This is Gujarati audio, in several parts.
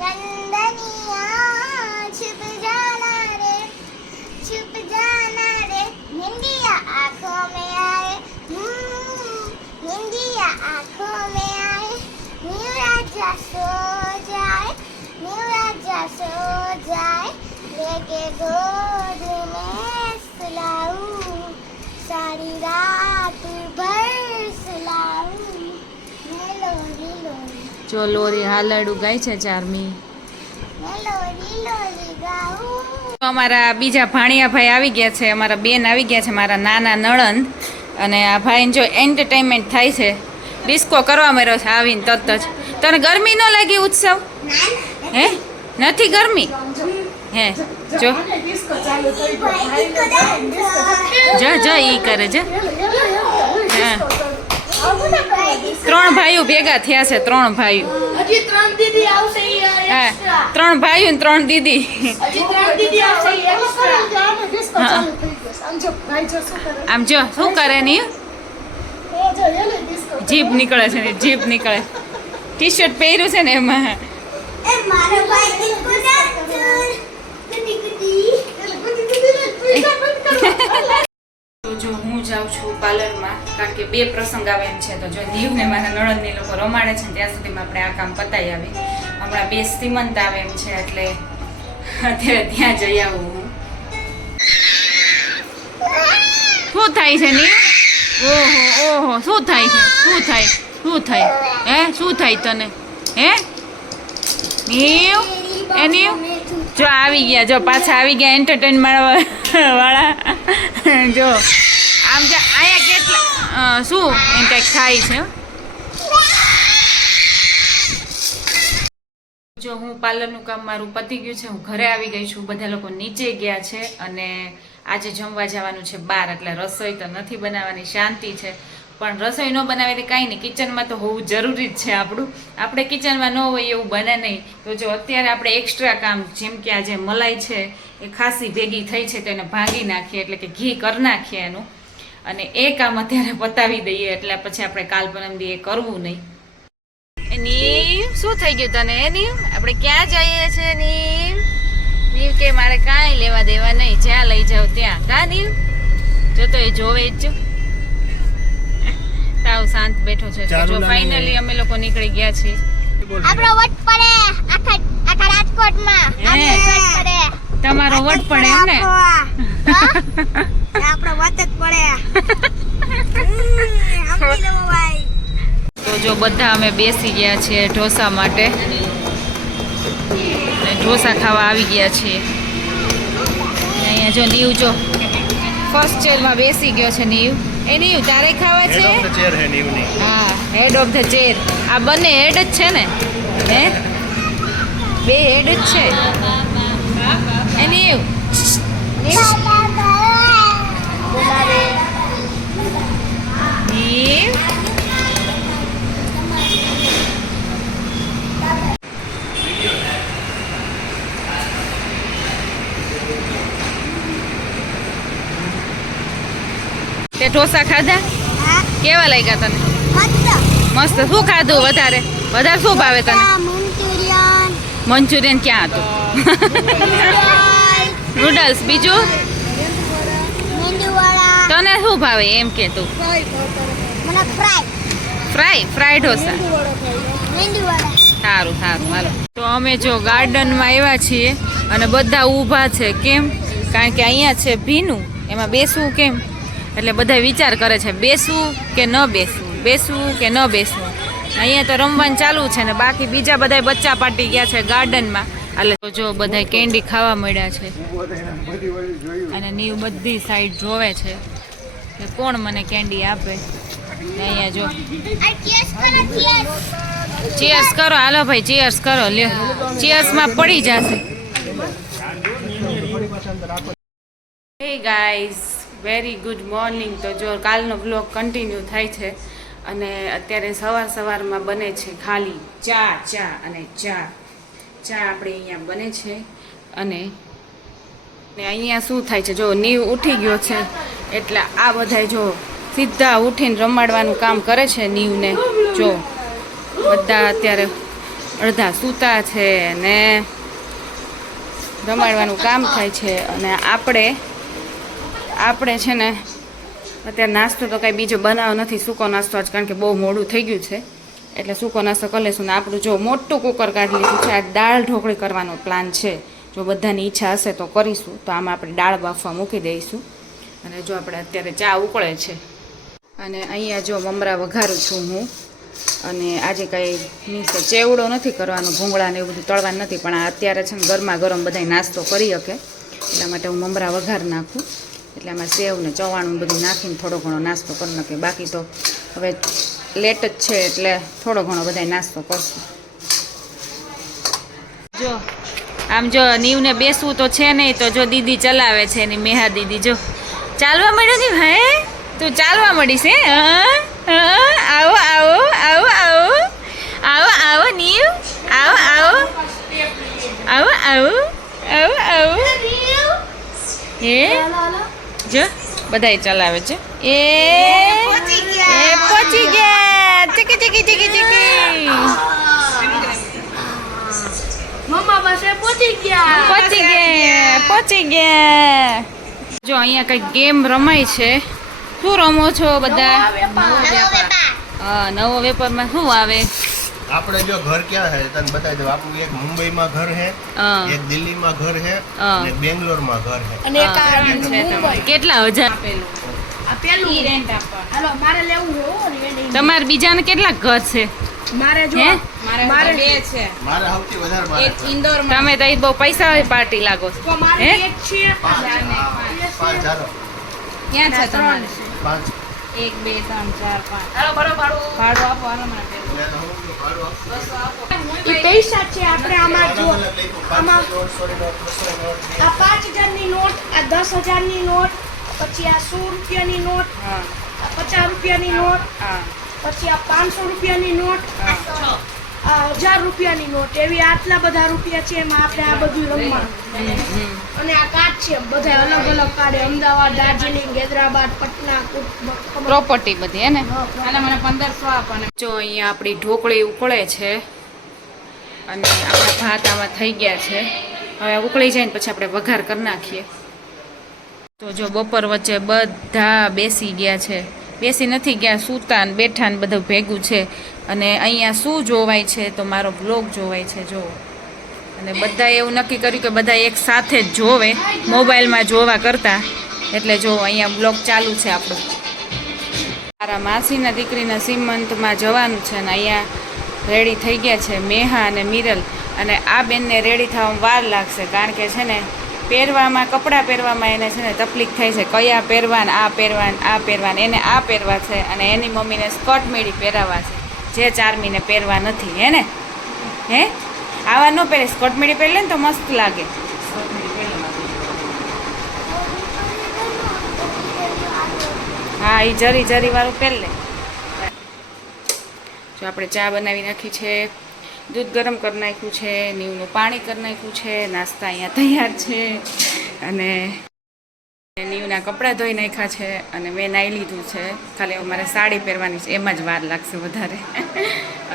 चंदनिया छुप जाना रे निंदिया आंखों में आए निंदिया आंखों में आए न्यू राजा सो जाए लेके गोद में सुलाऊं सारी रात भर सुलाऊं मेलोडी लोरी જો લોરી હાલડું ગાય છે ચારમી. मेलोडी लोरी गाऊं. અમારા બીજા ભાણિયા ભાઈ આવી ગયા છે, અમારા બેન આવી ગયા છે, મારા નાના નણંદ. અને આ ભાઈને જો એન્ટરટેનમેન્ટ થાય છે, ડિસ્કો કરવા માંડ્યો છે આવીને તરત જ. તને ગરમી ન લાગી ઉત્સવ? હે નથી ગરમી? હે જો જા ઈ કરે છે. હા 3 ભાઈઓ ભેગા થયા છે, 3 ભાઈઓ. હજી 3 દીદી આવશે. હા 3 ભાઈઓ ને 3 દીદી. હજી 3 દીદી આવશે એક્સ્ટ્રા. આમ જો શું કરે ની જીભ નીકળે છે ને, જીભ નીકળે. ટી શર્ટ પહેર્યું છે ને એમાં. એ મારો ભાઈ ડિસ્કો ડાન્સર કુદી કુદી. તો જો હું જાઉં છું પાર્લરમાં, કારણ કે 2 પ્રસંગ આવે એમ છે. તો જો દીવ ને મારા નણંદની લોકો રમાડે છે ત્યાં સુધીમાં આપણે આ કામ પતાવી આવી. હમણાં 2 સીમંત આવે એમ છે એટલે અત્યારે ત્યાં જઈ આવું હું. શું થાય છે ની? ઓહો શું થાય છે? શું થાય હે? શું થાય તને હે નીવ? એ નીવ જો આવી ગયા, જો પાછા આવી ગયા એન્ટરટેનમેન્ટ વાળા. જો આમ જો અહીંયા કેટલા શું એમ કંઈક થાય છે. જો હું પાર્લરનું કામ મારું પતી ગયું છે, હું ઘરે આવી ગઈ છું. બધા લોકો નીચે ગયા છે અને આજે જમવા જવાનું છે બહાર, એટલે રસોઈ તો નથી બનાવવાની, શાંતિ છે. પણ રસોઈ ન બનાવે તો કાંઈ નહીં, કિચનમાં તો હોવું જરૂરી જ છે આપણું. આપણે કિચનમાં ન હોય એવું બને નહીં. તો જો અત્યારે આપણે એક્સ્ટ્રા કામ, જેમ કે આજે મલાઈ છે એ ખાસી ભેગી થઈ છે, તો એને ભાંગી નાખીએ, એટલે કે ઘી કરી નાખીએ એનું, અને એ કામ અત્યારે પતાવી દઈએ, એટલે પછી આપણે કાલ પરમ દી એ કરવું નહીં. નીવ શું થઈ ગયું તને? નીવ આપણે ક્યાં જઈએ છીએ? નીવ કે મારે કાંઈ લેવા દેવા નહીં, જ્યાં લઈ જાવ ત્યાં. કા નીવ? જો તો એ જોવે જ જો તાવ શાંત બેઠો છે. જો ફાઇનલી અમે લોકો નીકળી ગયા છીએ. આપણો વટ પડે આખા રાજકોટમાં. આપણો વટ પડે. તમારો વટ પડે એમ ને? આપણો વટ જ પડે. સમજી લો ભાઈ. તો જો બધા અમે બેસી ગયા છીએ ઢોસા માટે, ઢોસા ખાવા આવી ગયા છીએ. અહીંયા જો નીવ જો ફર્સ્ટ ચેરમાં બેસી ગયો છે. નીવ એ નીવ તારે ખાવા છે? હા હેડ ઓફ ધ ચેર. આ બંને હેડ જ છે ને? હે 2 હેડ જ છે. એ નીવ નીવ તે ઢોસા ખાધા? કેવા લાગ્યા તને? મસ્ત. શું ખાધું વધારે શું ભાવે તને? મંચુરિયન ક્યાં હતું? નૂડલ્સ. બીજું તને શું ભાવે એમ કે તું? ફ્રાય ઢોસા. સારું હાલો. તો અમે જો ગાર્ડનમાં આવ્યા છીએ અને બધા ઊભા છે. કેમ? કારણ કે અહીંયા છે ભીનું, એમાં બેસવું કેમ, એટલે બધા વિચાર કરે છે બેસવું કે ન બેસવું, બેસવું કે ન બેસવું. અહીંયા તો રમવાનું ચાલુ છે ને બાકી બીજા બધા બચ્ચા પાટી ગયા છે ગાર્ડનમાં. એટલે જો બધા કેન્ડી ખાવા મળ્યા છે અને નીવ બધી સાઈડ જોવે છે કે કોણ મને કેન્ડી આપે. અહીંયા જો ચીયર્સ કરો. હાલો ભાઈ ચીયર્સ કરો. લ્યો ચીયર્સમાં પડી જશે. Hey guys, very good morning. તો જો કાલનો બ્લોગ કન્ટિન્યુ થાય છે અને અત્યારે સવારમાં બને છે ખાલી ચા અને ચા આપણે અહીંયા બને છે. અને અહીંયા શું થાય છે, જો નીવ ઉઠી ગયો છે એટલે આ બધા જો સીધા ઉઠીને રમાડવાનું કામ કરે છે નીવને. જો બધા અત્યારે અડધા સૂતા છે ને રમાડવાનું કામ થાય છે. અને આપણે છે ને અત્યારે નાસ્તો તો કાંઈ બીજો બનાવ્યો નથી, સૂકો નાસ્તો જ, કારણ કે બહુ મોડું થઈ ગયું છે એટલે સૂકો નાસ્તો કરી લઈશું. ને આપણું જો મોટું કુકર કાઢી લીધું છે. આ દાળ ઢોકળી કરવાનો પ્લાન છે. જો બધાની ઈચ્છા હશે તો કરીશું. તો આમાં આપણે દાળ બાફવા મૂકી દઈશું. અને જો આપણે અત્યારે ચા ઉકળે છે. અને અહીંયા જો મમરા વઘારું છું હું. અને આજે કાંઈ મીન્સ ચેવડો નથી કરવાનો, ભૂંગળા ને એવું બધું તળવાનું નથી, પણ આ અત્યારે છે ને ગરમા ગરમ બધા નાસ્તો કરી શકે એટલા માટે હું મમરા વઘાર નાખું. એટલે આમાં સેવ ને ચવાણું બધું નાખીને થોડો ઘણો નાસ્તો કરી નાખે. બાકી તો હવે લેટ જ છે એટલે થોડો ઘણો બધા નાસ્તો કરશું. જો આમ જો નીવને બેસવું તો છે નહીં, તો જો દીદી ચલાવે છે એની મેહા દીદી. જો ચાલવા માંડ્યો ને ભાઈ, તું ચાલવા માંડીશ હે? આવો આવો આવો આવો આવો આવો નીવ, આવો આવો આવો આવો આવો આવો. હે જો બધાય ચલાવે છે. એ પહોંચી ગયા. ચીકી ચીકી ચીકી ચીકી. મમ્મા પાસે પહોંચી ગયા. પહોંચી ગયા. જો અહીંયા કઈ ગેમ રમાય છે. શું રમો છો બધા? હા, નવો વેપારમાં શું આવે? આપણે જો ઘર ક્યાં છે તને બતાવી દઉં. આપણું એક મુંબઈમાં ઘર છે, એક દિલ્હીમાં ઘર છે અને એક બેંગ્લોરમાં ઘર છે. અને એક આ મુંબઈ. કેટલા હજાર? આ પેલું રેન્ટ આપવા. હાલો મારે લેવું હો રેન્ટ. તમારે બીજાને કેટલા ઘર છે? મારે જો હે? મારે બે છે. મારે સૌથી વધારે મારે એક ઇન્દોરમાં. તમે તો બહુ પૈસાવાળી પાર્ટી લાગો છો. તો મારે હે? એક છે. પાંચ જારો. ક્યાં છે તમારે? પાંચ 1 2 3 4 5. હાલો બરો ભાડું આપો હાલો મને પેલું. એટલે હું તો ભાડું આપું. ઈ પૈસા છે આપણે આમાં જો અલગ અલગ લખ્યું. આમાં 500 નોટ, 200 નોટ. આ 5000 ની નોટ, આ 10000 ની નોટ, પછી આ 100 રૂપિયાની નોટ, હા આ 50 રૂપિયાની નોટ, હા પછી આ 500 રૂપિયાની નોટ, હા. આ 1000 રૂપિયાની નોટ. એવી આટલા બધા રૂપિયા છે એમાં આપણે આ બધું રમવાનું. અને આ કાર્ડ છે બધા અલગ અલગ કાર્ડ. અમદાવાદ, દાર્જિલિંગ, હૈદરાબાદ, પટના, પ્રોપર્ટી બધી હે ને. અને મને 1500 આપવાના. જો અહીંયા આપણી ઢોકળી ઉકળે છે અને આપણા ભાત આમાં થઈ ગયા છે. હવે ઉકળી જાય ને પછી આપણે વઘાર કરી નાખીએ. તો જો બપોર વચ્ચે બધા બેસી ગયા છે. બેસી નથી ગયા, સૂતા ને બેઠા ને બધું ભેગું છે. અને અહીંયા શું જોવાય છે તો મારો બ્લોગ જોવાય છે જો. અને બધાએ એવું નક્કી કર્યું કે બધા એક સાથે જ જોવે, મોબાઈલમાં જોવા કરતાં. એટલે જો અહીંયા બ્લોગ ચાલુ છે આપણું. મારા માસીના દીકરીના સીમંતમાં જવાનું છે ને અહીંયા રેડી થઈ ગયા છે મેહા અને મિરલ. અને આ બેનને રેડી થવામાં વાર લાગશે, કારણ કે છે ને પહેરવામાં, કપડાં પહેરવામાં એને છે ને તકલીફ થાય છે. કયા પહેરવા ને આ પહેરવા ને આ પહેરવા ને. એને આ પહેરવા છે અને એની મમ્મીને સ્કર્ટ મેળી પહેરાવવા છે, જે ચારમીને પહેરવા નથી. હે ને? હે આવા ન પહેરે, સ્કર્ટ મેળી પહેરે ને તો મસ્ત લાગે. હા, એ જરી જરી વાળું પહેર લે. જો આપણે ચા બનાવી નાખી છે, દૂધ ગરમ કરી નાખ્યું છે, નીવનું પાણી કરી નાખ્યું છે, નાસ્તા અહીંયા તૈયાર છે. અને નીવના કપડાં ધોઈ નાખ્યા છે અને મેં નાહી લીધું છે. ખાલી અમારે સાડી પહેરવાની છે, એમાં જ વાર લાગશે વધારે.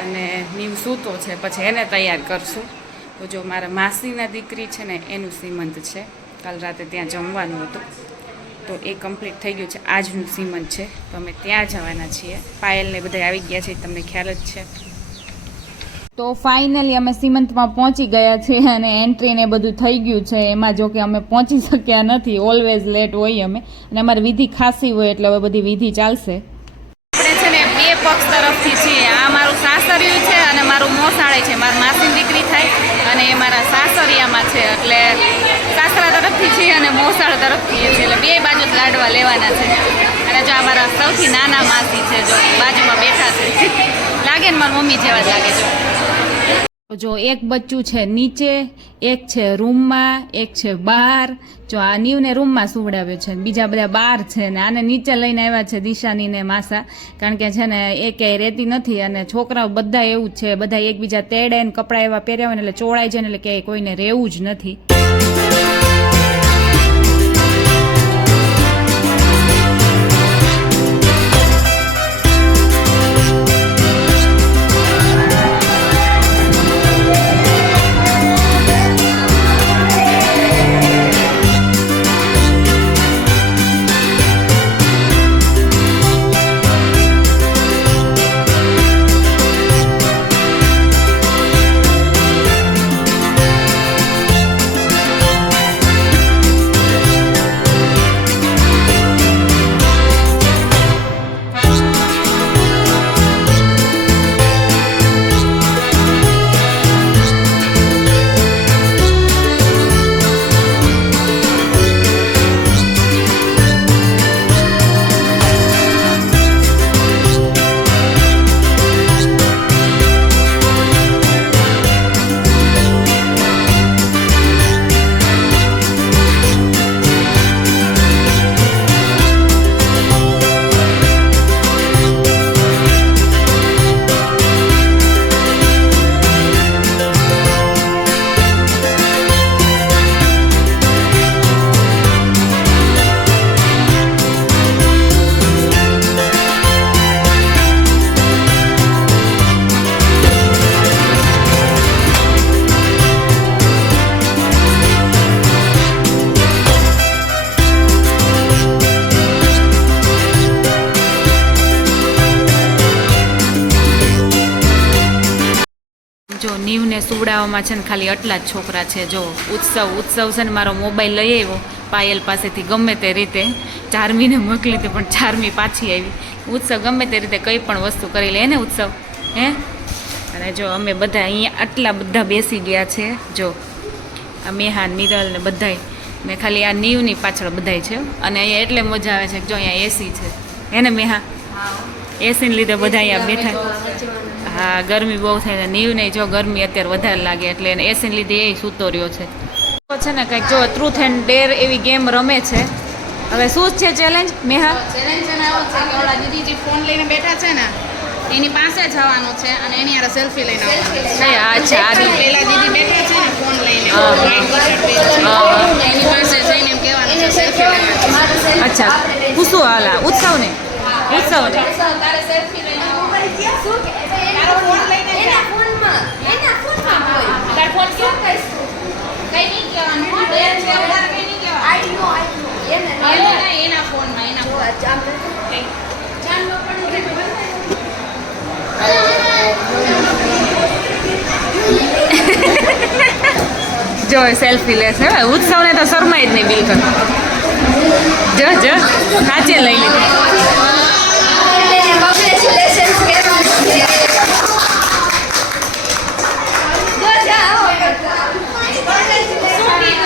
અને નીવ સૂતો છે, પછી એને તૈયાર કરશું. તો જો મારા માસીના દીકરી છે ને એનું સીમંત છે. કાલ રાતે ત્યાં જમવાનું હતું તો એ કમ્પ્લીટ થઈ ગયું છે. આજનું સીમંત છે તો અમે ત્યાં જવાના છીએ. પાયલને બધા આવી ગયા છે, તમને ખ્યાલ જ છે. તો ફાઇનલી અમે સીમંતમાં પહોંચી ગયા છીએ અને એન્ટ્રી ને બધું થઈ ગયું છે. એમાં જો કે અમે પહોંચી શક્યા નથી, ઓલવેઝ લેટ હોય અમે. અને અમારી વિધિ ખાસી હોય એટલે હવે બધી વિધિ ચાલશે. આપણે છે ને બે પક્ષ તરફથી છીએ. આ મારું સાસરિયું છે અને મારું મોસાળે છે. મારા માસીની દીકરી થાય અને એ મારા સાસરિયામાં છે. એટલે સાસરા તરફથી છીએ અને મોસાળ તરફથી છીએ. એટલે બે બાજુ જ લાડવા લેવાના છે. અને જો આ મારા સૌથી નાના માસી છે, જો બાજુમાં બેઠા છે. લાગે ને મારી મમ્મી જેવા જ લાગે છે. જો એક બચ્ચું છે નીચે, એક છે રૂમમાં, એક છે બહાર. જો આ નીવને રૂમમાં સુવડાવ્યો છે, બીજા બધા બહાર છે. ને આને નીચે લઈને આવ્યા છે દિશાની ને માસા, કારણ કે છે ને એ ક્યાંય રહેતી નથી. અને છોકરાઓ બધા એવું જ છે, બધા એકબીજા તેડે ને કપડાં એવા પહેર્યા હોય ને એટલે ચોળાઈ જાય ને એટલે ક્યાંય કોઈને રહેવું જ નથી. નીવને સુવડાવવામાં છે ને ખાલી આટલા જ છોકરા છે. જો ઉત્સવ છે ને મારો મોબાઈલ લઈ આવ્યો પાયલ પાસેથી ગમે તે રીતે. ચારમીને મોકલી હતી પણ ચારમી પાછી આવી. ઉત્સવ ગમે તે રીતે કંઈ પણ વસ્તુ કરી લે ને ઉત્સવ હે. અને જો અમે બધા અહીંયા આટલા બધા બેસી ગયા છે. જો આ મેહાન મિરલ ને બધાય ને ખાલી આ નીવની પાછળ બધાય છે. અને અહીંયા એટલે મજા આવે છે કે જો અહીંયા એસી છે હે ને મેહા. એસીને લીધે બધા અહીંયા બેઠા. હા ગરમી બહુ થાય. નીવ નહીં જો ગરમી અત્યારે વધારે લાગે એટલે એને એસીને લીધે એ સૂતો રહ્યો છે. છે ને કંઈક જો ટ્રુથ એન્ડ ડેર એવી ગેમ રમે છે. હવે શું છે ચેલેન્જ મેહા? ચેલેન્જ છે ને એવું છે કે ઓલા દીદી જે ફોન લઈને બેઠા છે ને એની પાસે જવાનું છે અને એની હારે સેલ્ફી લઈને આવવાનું છે. અચ્છા આ પેલા દીદી બેઠા છે ને ફોન લઈને white t-shirt પહેરીને. એની પાસે જઈને એમ કહેવાનું છે સેલ્ફી લેવાની. અચ્છા પૂછું હાલા ઉત્સવને તારે સેલ્ફી લઈને તારો ફોન લઈને તારો ફોન કેમ કહીશ કઈ નહીં કહેવાનું હો ડેર છે તારે કઈ નહીં કહેવાનું. એના ફોનમાં એના જો સેલ્ફી લે છે. ઉત્સવને તો શરમાય જ નહીં બિલકુલ. જો કાચે લઈ લીધી.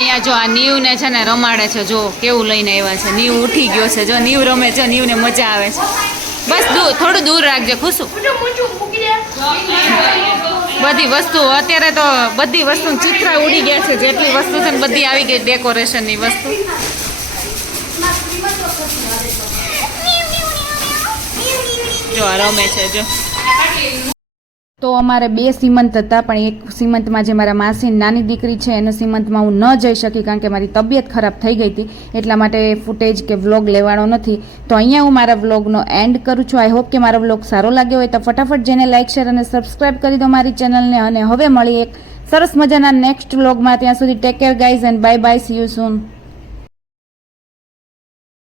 અહીંયા જો આ નીવને છે ને રમાડે છે. જો કેવું લઈને આવ્યા છે. નીવ ઉઠી ગયો છે. જો નીવ રમે છે. નીવને મજા આવે છે. બસ થોડું દૂર રાખજે ખુશું. બધી વસ્તુ અત્યારે તો બધી વસ્તુ ચિત્ર ઉડી ગયા છે. જેટલી વસ્તુ છે ને બધી આવી ગઈ ડેકોરેશનની વસ્તુ. જો આ રમે છે જો. તો અમારે 2 સીમંત હતા પણ એક સીમંતમાં જે મારા માસીની નાની દીકરી છે એનો સીમંતમાં હું ન જઈ શકી કારણ કે મારી તબિયત ખરાબ થઈ ગઈ હતી. એટલા માટે ફૂટેજ કે વ્લોગ લેવાનો નથી. તો અહીંયા હું મારા વ્લોગનો એન્ડ કરું છું. આઈ હોપ કે મારો વ્લોગ સારો લાગ્યો હોય તો ફટાફટ જેને લાઇક શેર અને સબસ્ક્રાઈબ કરી દો મારી ચેનલને. અને હવે મળી એક સરસ મજાના નેક્સ્ટ વ્લોગમાં. ત્યાં સુધી take care guys and bye bye. C you soon.